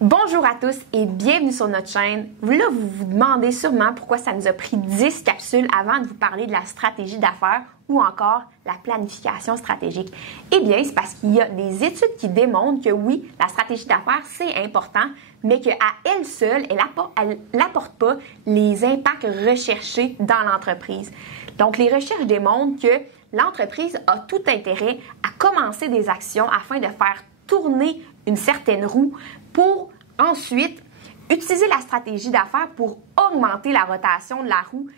Bonjour à tous et bienvenue sur notre chaîne. Là, vous vous demandez sûrement pourquoi ça nous a pris 10 capsules avant de vous parler de la stratégie d'affaires ou encore la planification stratégique. Eh bien, c'est parce qu'il y a des études qui démontrent que oui, la stratégie d'affaires, c'est important, mais qu'à elle seule, elle n'apporte pas les impacts recherchés dans l'entreprise. Donc, les recherches démontrent que l'entreprise a tout intérêt à commencer des actions afin de faire tourner une certaine roue pour ensuite utiliser la stratégie d'affaires pour augmenter la rotation de la roue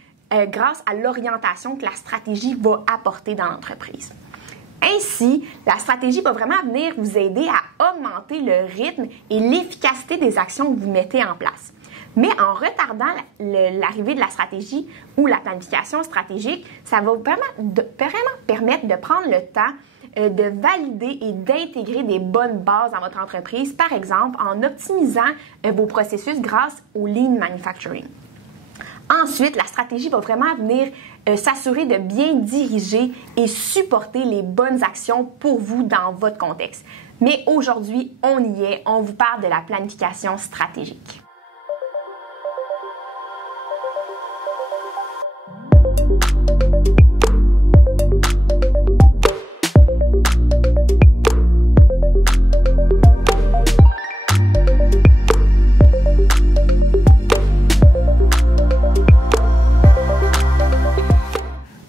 grâce à l'orientation que la stratégie va apporter dans l'entreprise. Ainsi, la stratégie va vraiment venir vous aider à augmenter le rythme et l'efficacité des actions que vous mettez en place. Mais en retardant l'arrivée de la stratégie ou la planification stratégique, ça va vraiment permettre de prendre le temps de valider et d'intégrer des bonnes bases dans votre entreprise, par exemple en optimisant vos processus grâce au Lean Manufacturing. Ensuite, la stratégie va vraiment venir s'assurer de bien diriger et supporter les bonnes actions pour vous dans votre contexte. Mais aujourd'hui, on y est, on vous parle de la planification stratégique.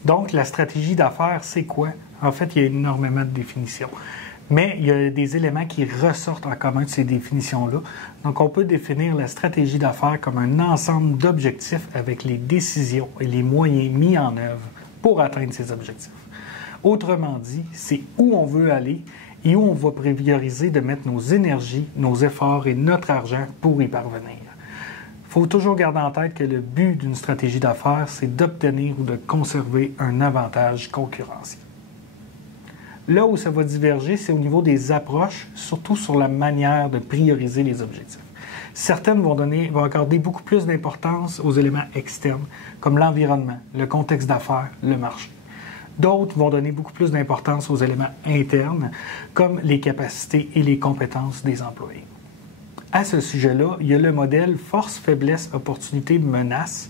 Donc, la stratégie d'affaires, c'est quoi? En fait, il y a énormément de définitions. Mais il y a des éléments qui ressortent en commun de ces définitions-là. Donc, on peut définir la stratégie d'affaires comme un ensemble d'objectifs avec les décisions et les moyens mis en œuvre pour atteindre ces objectifs. Autrement dit, c'est où on veut aller et où on va prioriser de mettre nos énergies, nos efforts et notre argent pour y parvenir. Il faut toujours garder en tête que le but d'une stratégie d'affaires, c'est d'obtenir ou de conserver un avantage concurrentiel. Là où ça va diverger, c'est au niveau des approches, surtout sur la manière de prioriser les objectifs. Certaines vont accorder beaucoup plus d'importance aux éléments externes, comme l'environnement, le contexte d'affaires, le marché. D'autres vont donner beaucoup plus d'importance aux éléments internes, comme les capacités et les compétences des employés. À ce sujet-là, il y a le modèle force, faiblesse, opportunité, menace,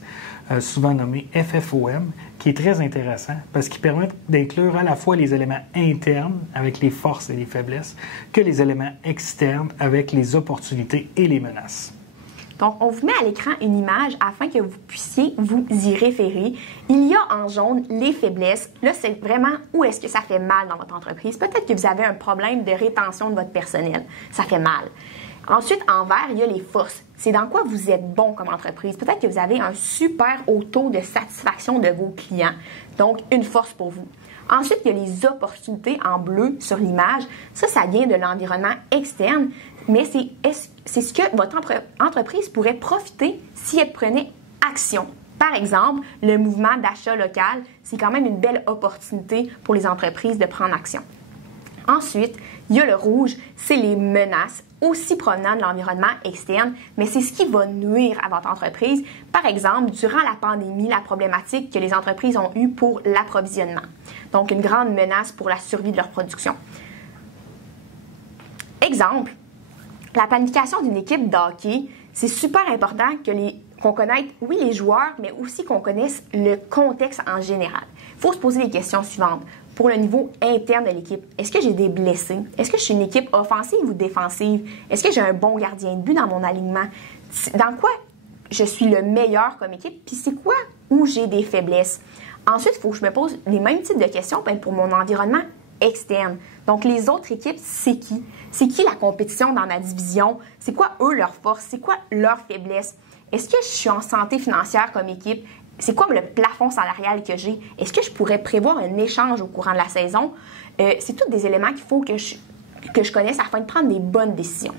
souvent nommé FFOM, qui est très intéressant parce qu'il permet d'inclure à la fois les éléments internes avec les forces et les faiblesses que les éléments externes avec les opportunités et les menaces. Donc, on vous met à l'écran une image afin que vous puissiez vous y référer. Il y a en jaune les faiblesses. Là, c'est vraiment où est-ce que ça fait mal dans votre entreprise. Peut-être que vous avez un problème de rétention de votre personnel. Ça fait mal. Ensuite, en vert, il y a les forces. C'est dans quoi vous êtes bon comme entreprise. Peut-être que vous avez un super haut taux de satisfaction de vos clients. Donc, une force pour vous. Ensuite, il y a les opportunités en bleu sur l'image. Ça vient de l'environnement externe, mais c'est ce que votre entreprise pourrait profiter si elle prenait action. Par exemple, le mouvement d'achat local, c'est quand même une belle opportunité pour les entreprises de prendre action. Ensuite, il y a le rouge, c'est les menaces, aussi provenant de l'environnement externe, mais c'est ce qui va nuire à votre entreprise. Par exemple, durant la pandémie, la problématique que les entreprises ont eue pour l'approvisionnement. Donc, une grande menace pour la survie de leur production. Exemple, la planification d'une équipe de hockey, c'est super important qu'on connaisse, oui, les joueurs, mais aussi qu'on connaisse le contexte en général. Il faut se poser les questions suivantes. Pour le niveau interne de l'équipe, est-ce que j'ai des blessés? Est-ce que je suis une équipe offensive ou défensive? Est-ce que j'ai un bon gardien de but dans mon alignement? Dans quoi je suis le meilleur comme équipe? Puis c'est quoi où j'ai des faiblesses? Ensuite, il faut que je me pose les mêmes types de questions pour mon environnement externe. Donc, les autres équipes, c'est qui? C'est qui la compétition dans ma division? C'est quoi, eux, leurs forces? C'est quoi leurs faiblesses? Est-ce que je suis en santé financière comme équipe? C'est quoi le plafond salarial que j'ai? Est-ce que je pourrais prévoir un échange au courant de la saison? C'est tous des éléments qu'il faut que je connaisse afin de prendre des bonnes décisions.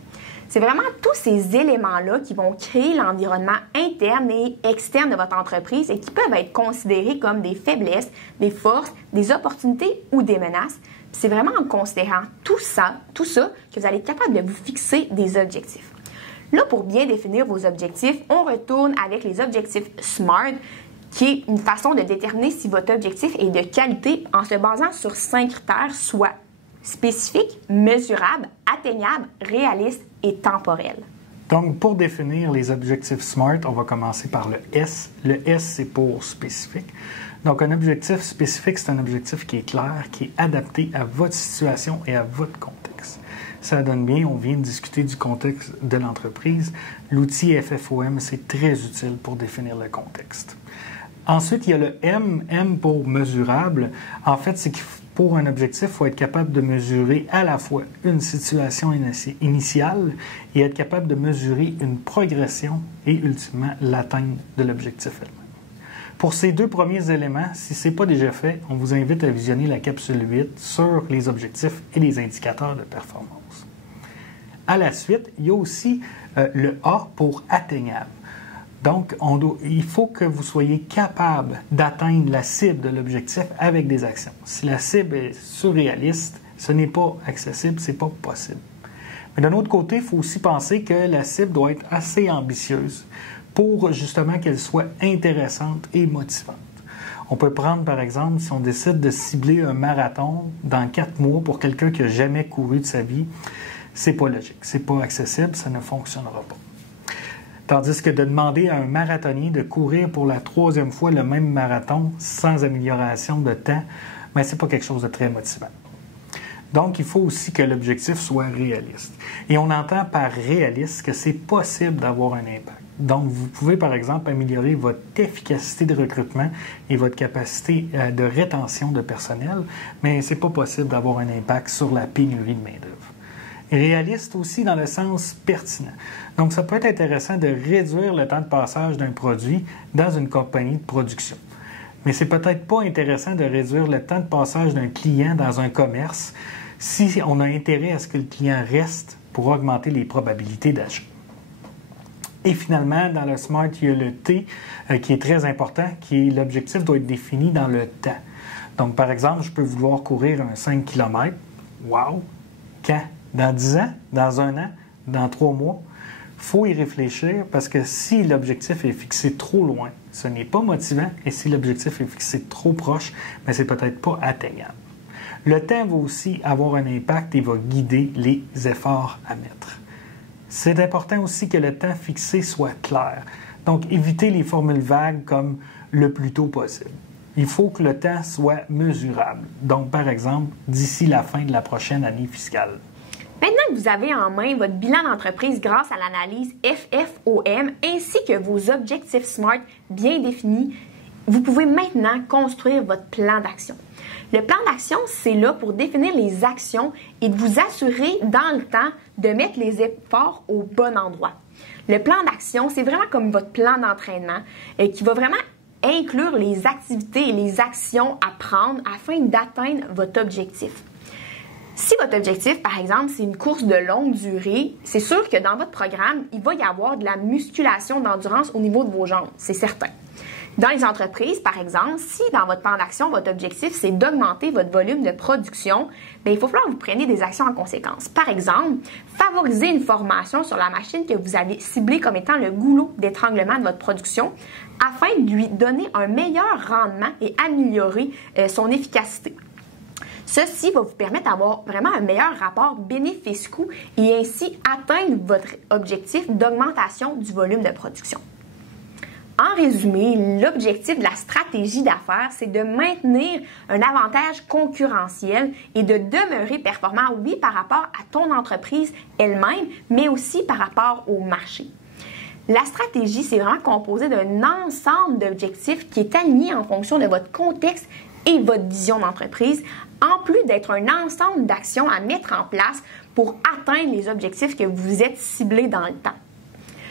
C'est vraiment tous ces éléments-là qui vont créer l'environnement interne et externe de votre entreprise et qui peuvent être considérés comme des faiblesses, des forces, des opportunités ou des menaces. C'est vraiment en considérant tout ça que vous allez être capable de vous fixer des objectifs. Là, pour bien définir vos objectifs, on retourne avec les objectifs SMART, qui est une façon de déterminer si votre objectif est de qualité en se basant sur 5 critères, soit spécifiques, mesurables, atteignables, réalistes et temporels. Donc, pour définir les objectifs SMART, on va commencer par le S. Le S, c'est pour spécifique. Donc, un objectif spécifique, c'est un objectif qui est clair, qui est adapté à votre situation et à votre contexte. Ça donne bien, on vient de discuter du contexte de l'entreprise. L'outil FFOM, c'est très utile pour définir le contexte. Ensuite, il y a le M. M pour mesurable. En fait, c'est que pour un objectif, il faut être capable de mesurer à la fois une situation initiale et être capable de mesurer une progression et ultimement l'atteinte de l'objectif elle-même. Pour ces deux premiers éléments, si ce n'est pas déjà fait, on vous invite à visionner la capsule 8 sur les objectifs et les indicateurs de performance. À la suite, il y a aussi le A pour atteignable. Donc, il faut que vous soyez capable d'atteindre la cible de l'objectif avec des actions. Si la cible est surréaliste, ce n'est pas accessible, ce n'est pas possible. Mais d'un autre côté, il faut aussi penser que la cible doit être assez ambitieuse pour justement qu'elle soit intéressante et motivante. On peut prendre, par exemple, si on décide de cibler un marathon dans 4 mois pour quelqu'un qui n'a jamais couru de sa vie, c'est pas logique, c'est pas accessible, ça ne fonctionnera pas. Tandis que de demander à un marathonnier de courir pour la 3e fois le même marathon sans amélioration de temps, ce n'est pas quelque chose de très motivant. Donc, il faut aussi que l'objectif soit réaliste. Et on entend par réaliste que c'est possible d'avoir un impact. Donc, vous pouvez, par exemple, améliorer votre efficacité de recrutement et votre capacité de rétention de personnel, mais ce n'est pas possible d'avoir un impact sur la pénurie de main-d'œuvre. Réaliste aussi dans le sens pertinent. Donc, ça peut être intéressant de réduire le temps de passage d'un produit dans une compagnie de production. Mais c'est peut-être pas intéressant de réduire le temps de passage d'un client dans un commerce si on a intérêt à ce que le client reste pour augmenter les probabilités d'achat. Et finalement, dans le SMART, il y a le T qui est très important, qui est l'objectif doit être défini dans le temps. Donc, par exemple, je peux vouloir courir un 5 km. Wow! Quand? Dans 10 ans? Dans 1 an? Dans 3 mois? Il faut y réfléchir parce que si l'objectif est fixé trop loin, ce n'est pas motivant et si l'objectif est fixé trop proche, c'est peut-être pas atteignable. Le temps va aussi avoir un impact et va guider les efforts à mettre. C'est important aussi que le temps fixé soit clair. Donc, évitez les formules vagues comme « le plus tôt possible ». Il faut que le temps soit mesurable. Donc, par exemple, d'ici la fin de la prochaine année fiscale. Maintenant que vous avez en main votre bilan d'entreprise grâce à l'analyse FFOM ainsi que vos objectifs SMART bien définis, vous pouvez maintenant construire votre plan d'action. Le plan d'action, c'est là pour définir les actions et de vous assurer dans le temps de mettre les efforts au bon endroit. Le plan d'action, c'est vraiment comme votre plan d'entraînement qui va vraiment inclure les activités et les actions à prendre afin d'atteindre votre objectif. Si votre objectif, par exemple, c'est une course de longue durée, c'est sûr que dans votre programme, il va y avoir de la musculation d'endurance au niveau de vos jambes, c'est certain. Dans les entreprises, par exemple, si dans votre plan d'action, votre objectif, c'est d'augmenter votre volume de production, il va falloir que vous preniez des actions en conséquence. Par exemple, favoriser une formation sur la machine que vous avez ciblée comme étant le goulot d'étranglement de votre production afin de lui donner un meilleur rendement et améliorer son efficacité. Ceci va vous permettre d'avoir vraiment un meilleur rapport bénéfice-coût et ainsi atteindre votre objectif d'augmentation du volume de production. En résumé, l'objectif de la stratégie d'affaires, c'est de maintenir un avantage concurrentiel et de demeurer performant, oui, par rapport à ton entreprise elle-même, mais aussi par rapport au marché. La stratégie, c'est vraiment composé d'un ensemble d'objectifs qui est aligné en fonction de votre contexte et votre vision d'entreprise, en plus d'être un ensemble d'actions à mettre en place pour atteindre les objectifs que vous êtes ciblés dans le temps.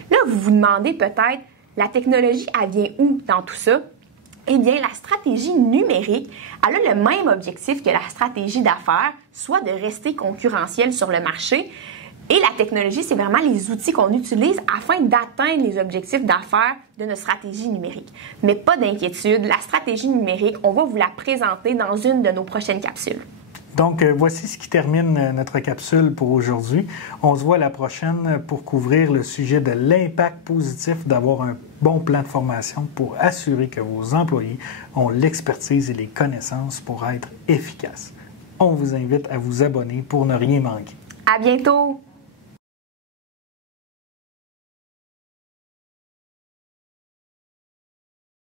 Là, vous vous demandez peut-être, la technologie, elle vient où dans tout ça? Eh bien, la stratégie numérique, elle a le même objectif que la stratégie d'affaires, soit de rester concurrentiel sur le marché. Et la technologie, c'est vraiment les outils qu'on utilise afin d'atteindre les objectifs d'affaires de notre stratégie numérique. Mais pas d'inquiétude, la stratégie numérique, on va vous la présenter dans une de nos prochaines capsules. Donc, voici ce qui termine notre capsule pour aujourd'hui. On se voit la prochaine pour couvrir le sujet de l'impact positif d'avoir un bon plan de formation pour assurer que vos employés ont l'expertise et les connaissances pour être efficaces. On vous invite à vous abonner pour ne rien manquer. À bientôt!